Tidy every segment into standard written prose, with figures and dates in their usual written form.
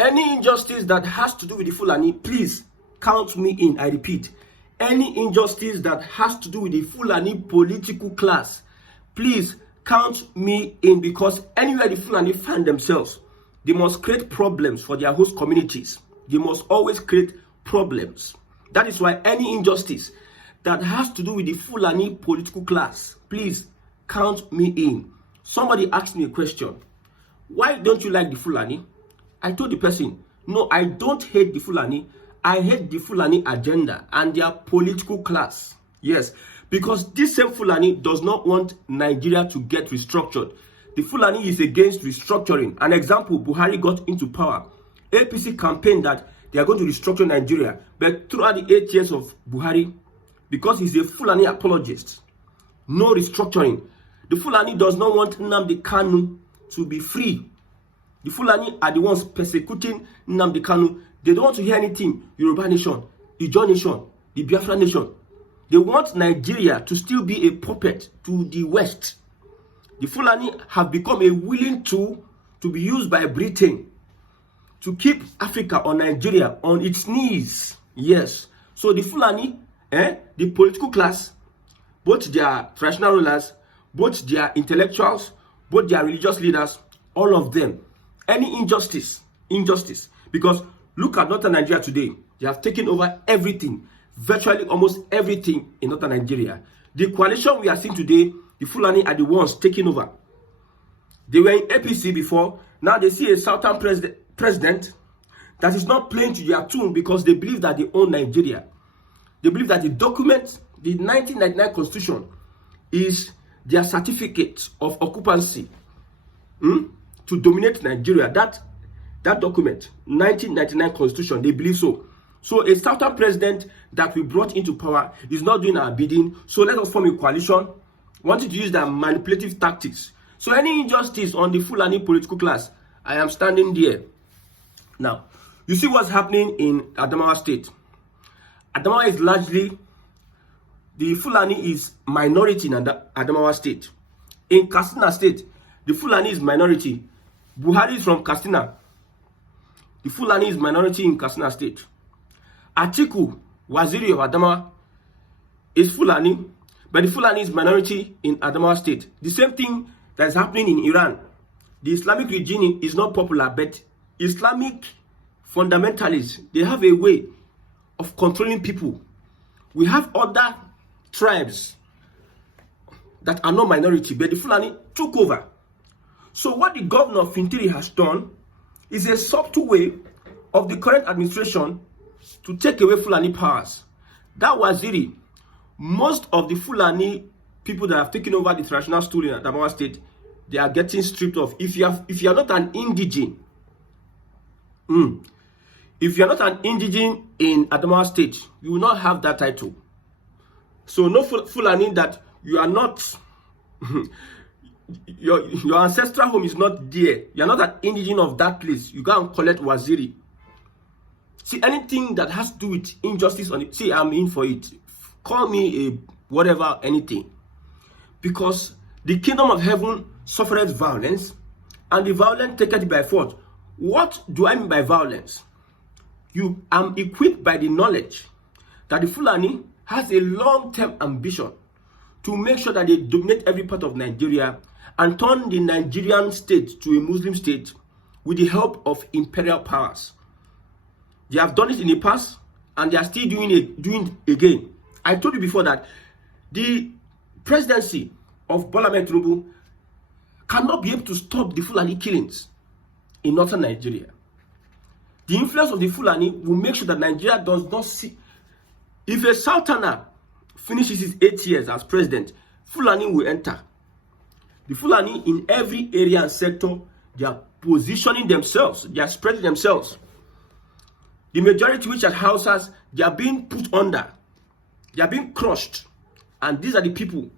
Any injustice that has to do with the Fulani, please count me in. I repeat, any injustice that has to do with the Fulani political class, please count me in, because anywhere the Fulani find themselves, they must create problems for their host communities. They must always create problems. That is why any injustice that has to do with the Fulani political class, please count me in. Somebody asked me a question. Why don't you like the Fulani? I told the person, no, I don't hate the Fulani. I hate the Fulani agenda and their political class. Yes, because this same Fulani does not want Nigeria to get restructured. The Fulani is against restructuring. An example, Buhari got into power. APC campaigned that they are going to restructure Nigeria. But throughout the 8 years of Buhari, because he's a Fulani apologist, no restructuring. The Fulani does not want Nnamdi Kanu to be free. The Fulani are the ones persecuting Nnamdi Kanu. They don't want to hear anything. Yoruba nation, Ijaw nation, the Biafra nation. They want Nigeria to still be a puppet to the West. The Fulani have become a willing tool to be used by Britain to keep Africa or Nigeria on its knees. Yes. So the Fulani, the political class, both their traditional rulers, both their intellectuals, both their religious leaders, all of them, any injustice, because look at northern Nigeria today. They have taken over everything, virtually almost everything in northern Nigeria. The coalition we are seeing today, the Fulani are the ones taking over. They were in APC before. Now they see a southern president that is not playing to their tune, because they believe that they own Nigeria. They believe that the document, the 1999 constitution, is their certificate of occupancy to dominate Nigeria. That document, 1999 constitution, they believe so. So a southern president that we brought into power is not doing our bidding. So let us form a coalition, wanting to use their manipulative tactics. So any injustice on the Fulani political class, I am standing there. Now, you see what's happening in Adamawa state. Adamawa is largely, the Fulani is minority in Adamawa state. In Katsina state, the Fulani is minority. Buhari is from Katsina. The Fulani is minority in Katsina state. Atiku, Waziri of Adamawa, is Fulani, but the Fulani is minority in Adamawa state. The same thing that is happening in Iran. The Islamic regime is not popular, but Islamic fundamentalists, they have a way of controlling people. We have other tribes that are not minority, but the Fulani took over. So what the governor of Fintiri has done is a subtle way of the current administration to take away Fulani powers. That Waziri, most of the Fulani people that have taken over the traditional stool in Adamawa state, they are getting stripped off. If you are not an indigene, if you are not an indigene in Adamawa state, you will not have that title. So no Fulani that you are not, your ancestral home is not there. You are not an indigene of that place. You go and collect Waziri. See, anything that has to do with injustice on it, see, I'm in for it. Call me a whatever, anything. Because the kingdom of heaven suffered violence, and the violent take it by force. What do I mean by violence? You am equipped by the knowledge that the Fulani has a long-term ambition to make sure that they dominate every part of Nigeria and turn the Nigerian state to a Muslim state with the help of imperial powers. They have done it in the past, and they are still doing it again. I told you before that the presidency of Bola Tinubu cannot be able to stop the Fulani killings in northern Nigeria. The influence of the Fulani will make sure that Nigeria does not see. If a Southerner finishes his 8 years as president, Fulani will enter. The Fulani in every area and sector, they are positioning themselves, they are spreading themselves. The majority, which are Hausas, they are being put under, they are being crushed. And these are the people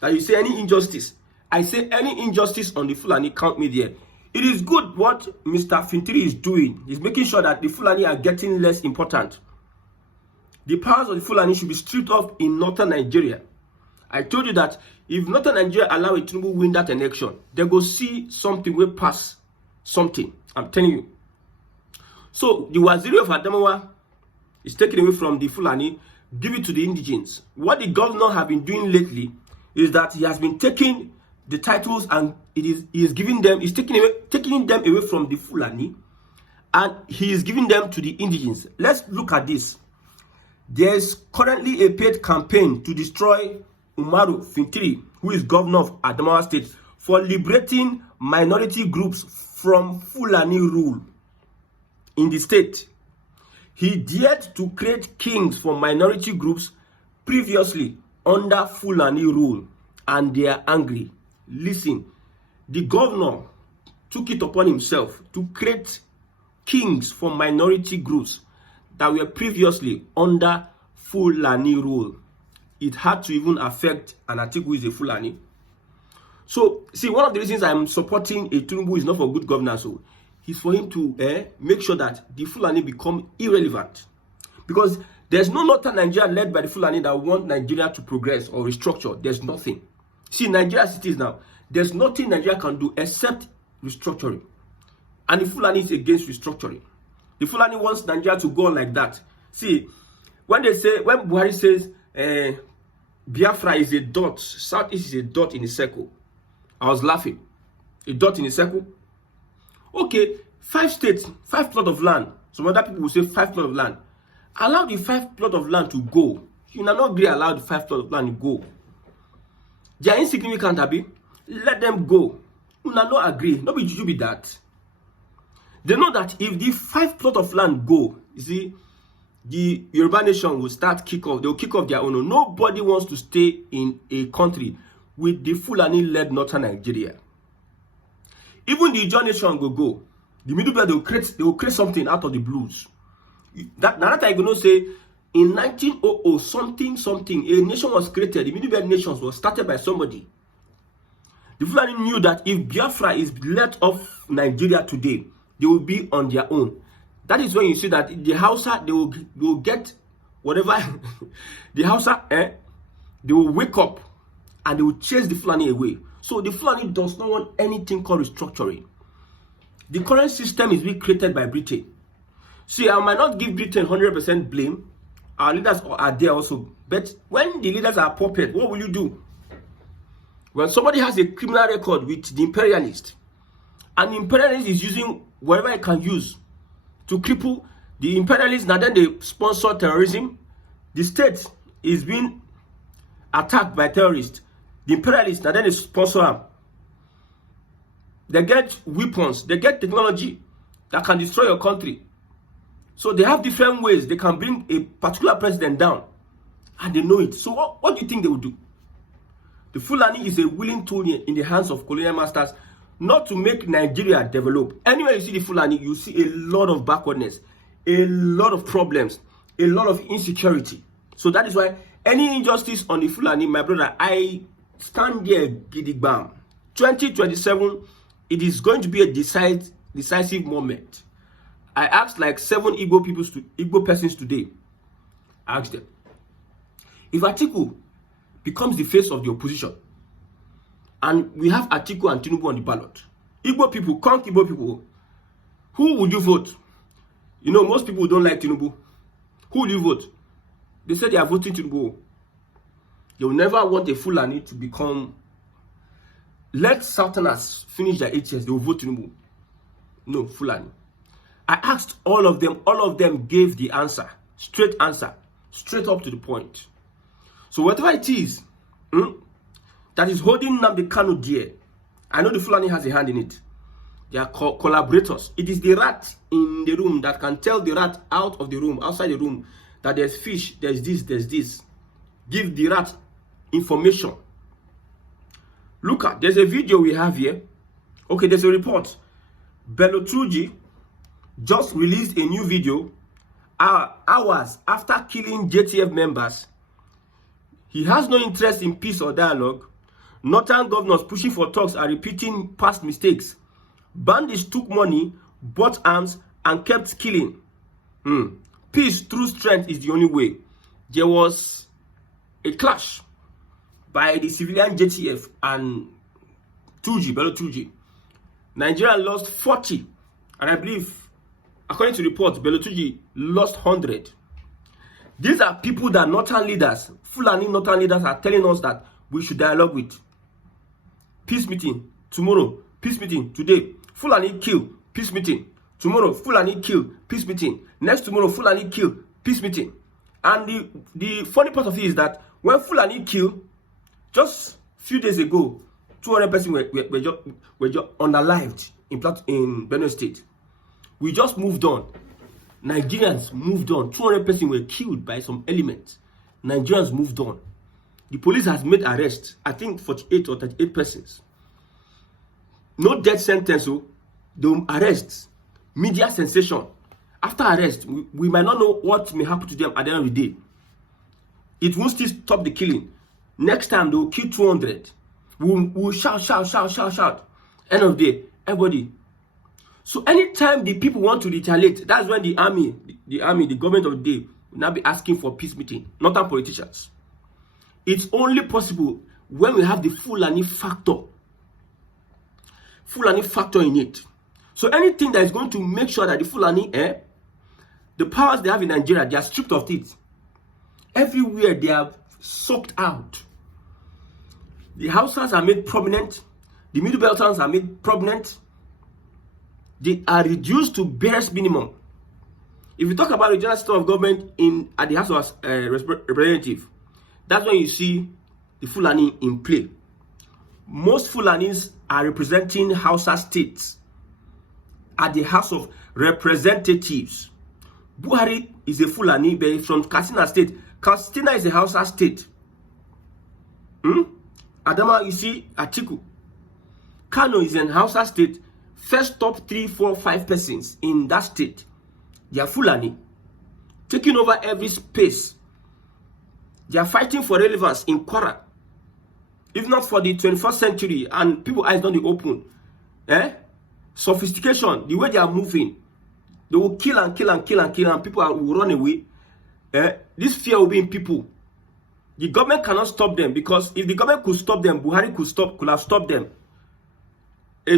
that you say any injustice. I say any injustice on the Fulani, count me there. It is good what Mr. Fintiri is doing. He's making sure that the Fulani are getting less important. The powers of the Fulani should be stripped off in northern Nigeria. I told you that if northern Nigeria allow a Tinubu win that election, they go see something will pass something. I'm telling you. So the Waziri of Adamawa is taken away from the Fulani, give it to the indigenes. What the governor have been doing lately is that he has been taking the titles and he is giving them, he's taking them away from the Fulani, and he is giving them to the indigenes. Let's look at this. There's currently a paid campaign to destroy Umaru Fintiri, who is governor of Adamawa State, for liberating minority groups from Fulani rule in the state. He dared to create kings for minority groups previously under Fulani rule, and they are angry. Listen, the governor took it upon himself to create kings for minority groups that were previously under Fulani rule. It had to even affect an Atiku who is a Fulani. So, see, one of the reasons I'm supporting a Tinubu is not for good governance, so it's for him to make sure that the Fulani become irrelevant. Because there's no northern Nigeria led by the Fulani that want Nigeria to progress or restructure. There's nothing. See, Nigeria cities now, there's nothing Nigeria can do except restructuring. And the Fulani is against restructuring. The Fulani wants Nigeria to go on like that. See, when Buhari says Biafra is a dot, Southeast is a dot in a circle, I was laughing. A dot in a circle? Okay, 5 states, 5 plots of land. Some other people will say 5 plots of land. Allow the 5 plots of land to go. You will not be allowed the 5 plots of land to go. They are insignificant, Abi. Let them go. You will not agree. Nobody should be that. They know that if the 5 plots of land go, you see, the Yoruba nation will start kick off. They will kick off their own. Nobody wants to stay in a country with the Fulani-led northern Nigeria. Even the Ijaw nation will go. The Middle Belt, they will create something out of the blues. That time you gonna say in 1900 something, a nation was created. The Middle Belt nations was started by somebody. The Fulani knew that if Biafra is let off Nigeria today, they will be on their own. That is when you see that the Hausa, they will get whatever. The Hausa, they will wake up and they will chase the Fulani away. So the Fulani does not want anything called restructuring. The current system is being created by Britain. See, I might not give Britain 100% blame. Our leaders are there also. But when the leaders are puppet, what will you do? When somebody has a criminal record with the imperialist, and the imperialist is using whatever it can use to cripple the imperialists, now then they sponsor terrorism. The state is being attacked by terrorists. The imperialists, now then they sponsor them. They get weapons, they get technology that can destroy your country. So they have different ways they can bring a particular president down. And they know it. So what do you think they will do? The Fulani is a willing tool in the hands of colonial masters not to make Nigeria develop. Anywhere you see the Fulani, you see a lot of backwardness, a lot of problems, a lot of insecurity. So that is why any injustice on the Fulani, my brother, I stand there, gidigbam. 2027, it is going to be a decisive moment. I asked like 7 Igbo persons today. I asked them, if Atiku becomes the face of the opposition, and we have Atiku and Tinubu on the ballot, Igbo people, Igbo people, who would you vote? You know, most people don't like Tinubu. Who would you vote? They said they are voting Tinubu. They will never want a Fulani to become. Let Southerners finish their 8 years, they will vote Tinubu. No, Fulani. I asked all of them gave the answer, straight up to the point. So whatever it is that is holding Nnamdi Kanu dear, I know the Fulani has a hand in it. They are collaborators. It is the rat in the room that can tell the rat out of the room, outside the room, that there's fish, there's this. Give the rat information. Look at, there's a video we have here. Okay, there's a report. Belotruji just released a new video hours after killing JTF members. He has no interest in peace or dialogue. Northern governors pushing for talks are repeating past mistakes. Bandits took money, bought arms, and kept killing. Peace through strength is the only way. There was a clash by the civilian JTF and Bello Tuji. Nigeria lost 40, and I believe According to reports, Belotuji lost 100. These are people that northern leaders, Fulani northern leaders, are telling us that we should dialogue with. Peace meeting tomorrow, peace meeting today. Fulani kill, peace meeting. Tomorrow, Fulani kill, peace meeting. Next tomorrow, Fulani kill, peace meeting. And the funny part of it is that when Fulani kill, just few days ago, 200 persons were just unalived in Benue State. We just moved on. Nigerians moved on. 200 persons were killed by some elements. Nigerians moved on. The police has made arrests, I think 48 or 38 persons. No death sentence, so the arrests, media sensation. After arrest, we might not know what may happen to them at the end of the day. It won't still stop the killing. Next time they will kill 200. We'll shout. End of the day, everybody. So anytime the people want to retaliate, that's when the government of the day will now be asking for peace meeting, not our politicians. It's only possible when we have the Fulani factor. Fulani factor in it. So anything that is going to make sure that the Fulani, the powers they have in Nigeria, they are stripped of it. Everywhere they are sucked out. The Hausas are made prominent. The Middle Belters are made prominent. They are reduced to barest minimum. If you talk about the general system of government at the House of Representatives, that's when you see the Fulani in play. Most Fulanis are representing Hausa states at the House of Representatives. Buhari is a Fulani, but from Katsina State. Katsina is a Hausa state. Adamawa, you see Atiku. Kano is an Hausa state. First top 3, 4, 5 persons in that state, they are Fulani, taking over every space. They are fighting for relevance in Kwara. If not for the 21st century and people eyes don't open, sophistication, the way they are moving, they will kill and people will run away. This fear will be in people. The government cannot stop them, because if the government could stop them, Buhari could have stopped them.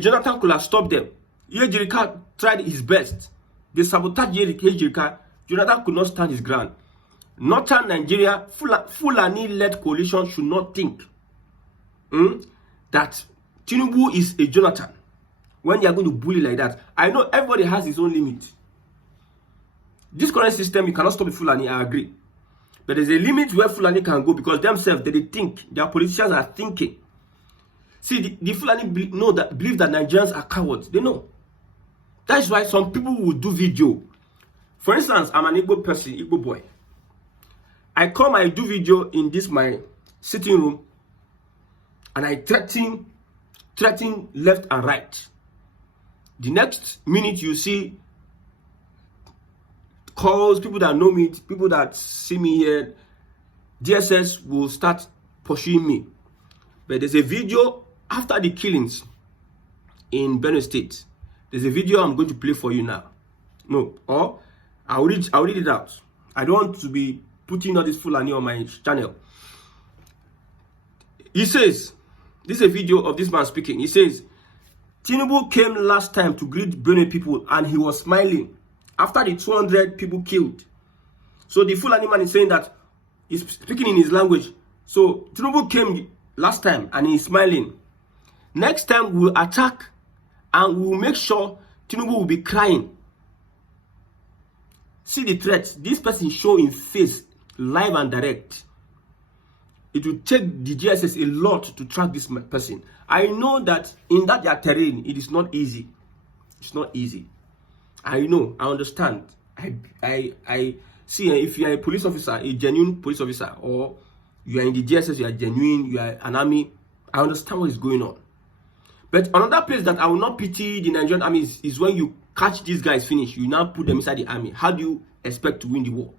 Jonathan could have stopped them. Yejirika tried his best. They sabotaged Yejirika. Jonathan could not stand his ground. Northern Nigeria, Fulani-led coalition should not think that Tinubu is a Jonathan when they are going to bully like that. I know everybody has his own limit. This current system, you cannot stop the Fulani, I agree. But there's a limit where Fulani can go, because themselves, they think, their politicians are thinking. See, the Fulani believe that Nigerians are cowards. They know. That's why some people will do video. For instance, I'm an Igbo person, Igbo boy. I do video in this my sitting room, and I threaten left and right. The next minute you see calls, people that know me, people that see me here, DSS will start pursuing me. But there's a video after the killings in Benue State. There's a video I'm going to play for you now. No, or I'll read it out. I don't want to be putting all this Fulani on my channel. He says, this is a video of this man speaking. He says, Tinubu came last time to greet Benue people and he was smiling after the 200 people killed. So the Fulani man is saying that he's speaking in his language. So Tinubu came last time and he's smiling. Next time we'll attack and we'll make sure Tinubu will be crying. See the threat. This person show in face, live and direct. It will take the GSS a lot to track this person. I know that in that their terrain, it is not easy. It's not easy. I know, I understand. I see, if you are a police officer, a genuine police officer, or you are in the GSS, you are genuine, you are an army, I understand what is going on. But another place that I will not pity the Nigerian army is when you catch these guys finish, you now put them inside the army. How do you expect to win the war?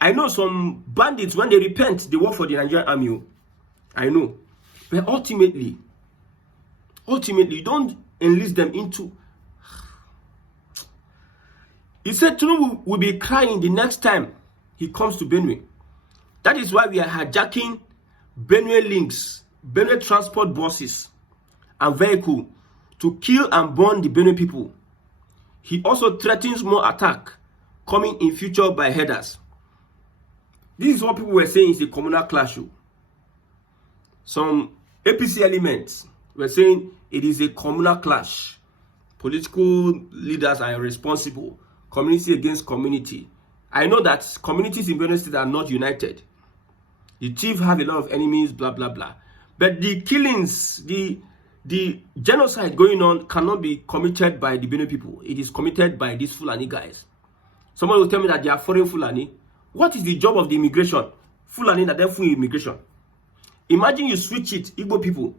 I know some bandits, when they repent, they work for the Nigerian army. I know. But ultimately, you don't enlist them into... He said Tinubu will be crying the next time he comes to Benue. That is why we are hijacking Benue links, Benue transport buses and vehicle to kill and burn the Benue people. He also threatens more attack coming in future by headers. This is what people were saying is a communal clash. Some APC elements were saying it is a communal clash. Political leaders are responsible. Community against community. I know that communities in Benue State are not united. The chief have a lot of enemies, blah, blah, blah. But the killings, the genocide going on cannot be committed by the Benue people. It is committed by these Fulani guys. Someone will tell me that they are foreign Fulani. What is the job of the immigration? Fulani that they're full immigration. Imagine you switch it, Igbo people.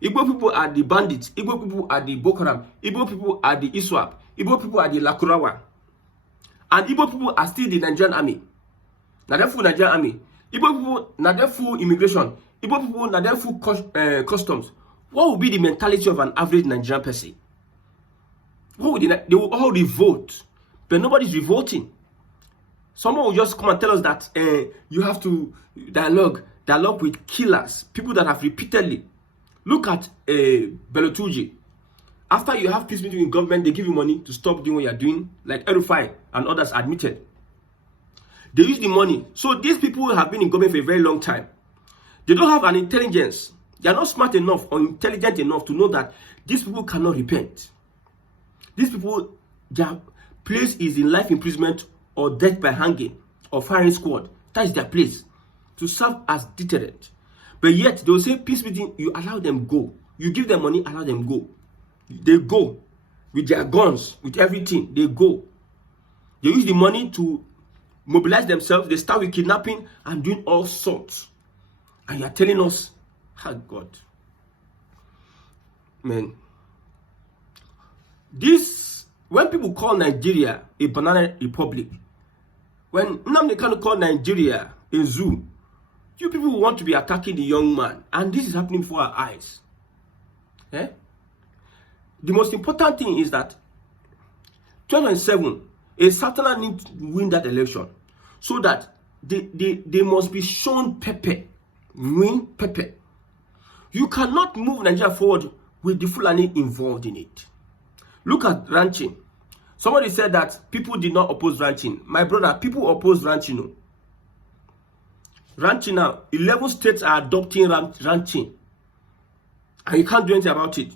Igbo people are the bandits. Igbo people are the Boko Haram. Igbo people are the ISWAP. Igbo people are the Lakurawa. And Igbo people are still the Nigerian army. Now they're full Nigerian army. Igbo people, now they're full immigration. Igbo people, now they're full customs. What would be the mentality of an average Nigerian person? What would they will all revolt, but nobody's revolting. Someone will just come and tell us that you have to dialogue with killers, people that have repeatedly. Look at Belotuji. After you have peace meeting with government, they give you money to stop doing what you're doing, like Rufai and others admitted. They use the money. So these people have been in government for a very long time. They don't have an intelligence. They are not smart enough or intelligent enough to know that these people cannot repent. These people, their place is in life imprisonment or death by hanging or firing squad. That is their place, to serve as deterrent. But yet, they will say, peace meeting, you allow them go. You give them money, allow them go. They go with their guns, with everything. They go. They use the money to mobilize themselves. They start with kidnapping and doing all sorts. And you are telling us, oh God. Man. This, when people call Nigeria a banana republic, when Nnamdi Kanu call Nigeria a zoo, you people want to be attacking the young man. And this is happening before our eyes. Eh? The most important thing is that 2007, a Southern needs to win that election so that they must be shown pepper. Win pepper. You cannot move Nigeria forward with the Fulani involved in it. Look at ranching. Somebody said that people did not oppose ranching. My brother, people oppose ranching. Ranching now, 11 states are adopting ranching. And you can't do anything about it.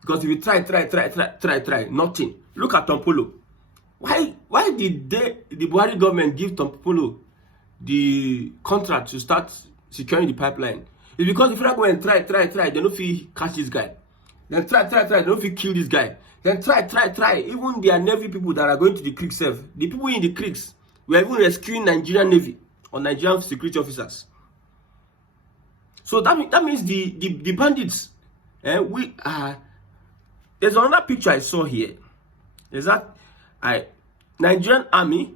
Because if you try, nothing. Look at Tompolo. Why did the Buhari government give Tompolo the contract to start securing the pipeline? It's because the federal government try, they don't feel catch this guy. Then try, they don't feel kill this guy. Then try. Even their Navy people that are going to the creeks, the people in the creeks were even rescuing Nigerian Navy or Nigerian security officers. So that means the bandits, there's another picture I saw here. Is that Nigerian army,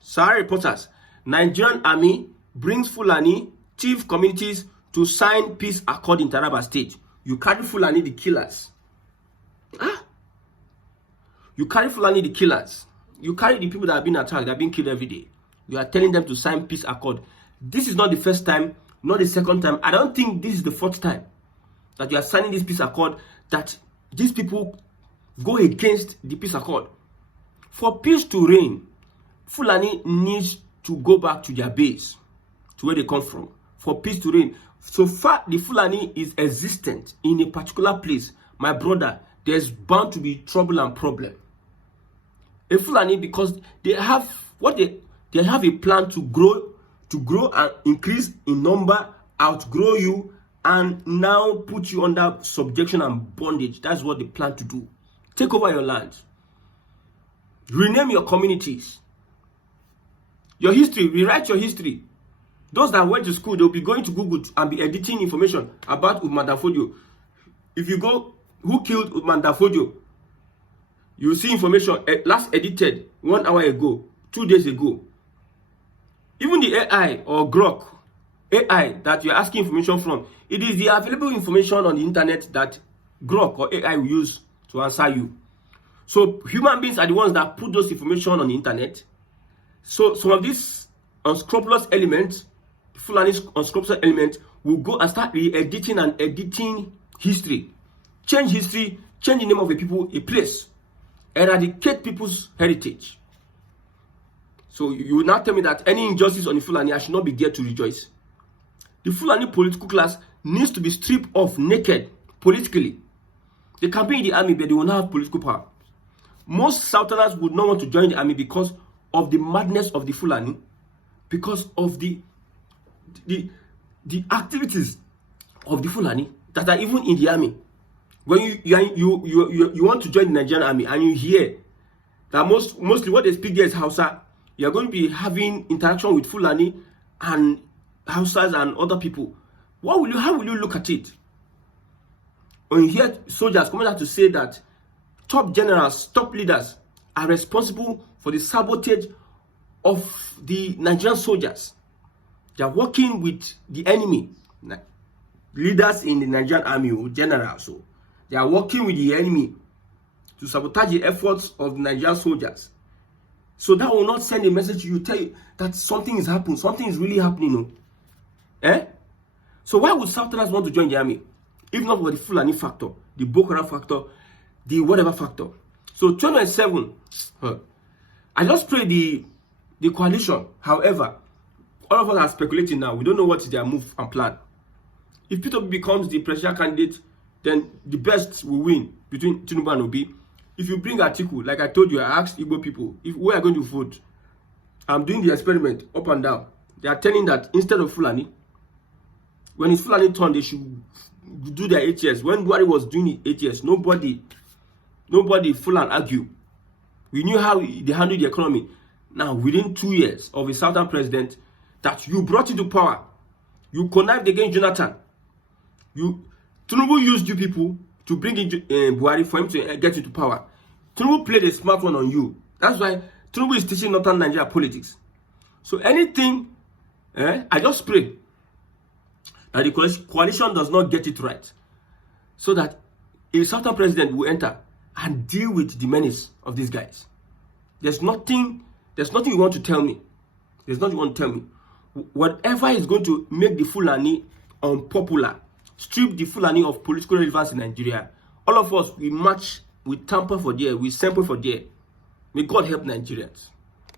sorry reporters, Nigerian army brings Fulani chief communities to sign peace accord in Taraba State. You carry Fulani the killers. You carry Fulani the killers. You carry the people that have been attacked, that have been killed every day. You are telling them to sign peace accord. This is not the first time, not the second time. I don't think this is the fourth time that you are signing this peace accord, that these people go against the peace accord. For peace to reign, Fulani needs to go back to their base, to where they come from. For peace to reign. So far, the Fulani is existent in a particular place. My brother, there's bound to be trouble and problem. A Fulani, because they have they have a plan to grow and increase in number, outgrow you, and now put you under subjection and bondage. That's what they plan to do. Take over your land. Rename your communities. Your history, rewrite your history. Those that went to school, they'll be going to Google and be editing information about Uthman Danfodio. If you go, who killed Uthman Danfodio? You see information last edited 1 hour ago, 2 days ago. Even the AI or Grok, AI that you're asking information from, it is the available information on the internet that Grok or AI will use to answer you. So human beings are the ones that put those information on the internet. So some of these unscrupulous elements, Fulani unscrupulous elements, will go and start re-editing and editing history. Change history, change the name of a people, a place. eradicate people's heritage. So you will not tell me that any injustice on the Fulani, I should not be there to rejoice. The Fulani political class needs to be stripped off naked politically. They can be in the army, but they will not have political power. Most Southerners would not want to join the army because of the madness of the Fulani, because of the activities of the Fulani that are even in the army. When you want to join the Nigerian army and you hear that mostly what they speak there is Hausa, you are going to be having interaction with Fulani and Hausas and other people. How will you look at it? When you hear soldiers coming out to say that top generals, top leaders are responsible for the sabotage of the Nigerian soldiers. They are working with the enemy. Leaders in the Nigerian army or generals, so they are working with the enemy to sabotage the efforts of the Nigerian soldiers. So that will not send a message to you, tell you that something is happening, something is really happening. No? So why would Southerners want to join the army? If not for the Fulani factor, the Boko Haram factor, the whatever factor. So 2027, I just pray the coalition. However, all of us are speculating now. We don't know what is their move and plan. If Peter becomes the presidential candidate, then the best will win between Tinubu and Obi. If you bring Atiku, like I told you, I asked Igbo people if we are going to vote. I'm doing the experiment up and down. They are telling that instead of Fulani, when it's Fulani turn, they should do their 8 years. When Buhari was doing it 8 years, nobody Fulani argue. We knew how they handled the economy. Now, within 2 years of a Southern president that you brought into power, you connived against Jonathan. Tinubu used you people to bring in Buhari for him to get into power. Tinubu played a smart one on you. That's why Tinubu is teaching Northern Nigeria politics. So anything, I just pray that the coalition does not get it right, so that a Southern president will enter and deal with the menace of these guys. There's nothing you want to tell me. There's nothing you want to tell me. Whatever is going to make the Fulani unpopular, strip the Fulani of political relevance in Nigeria, all of us, we march, we tamper for there, we sample for there. May God help Nigerians.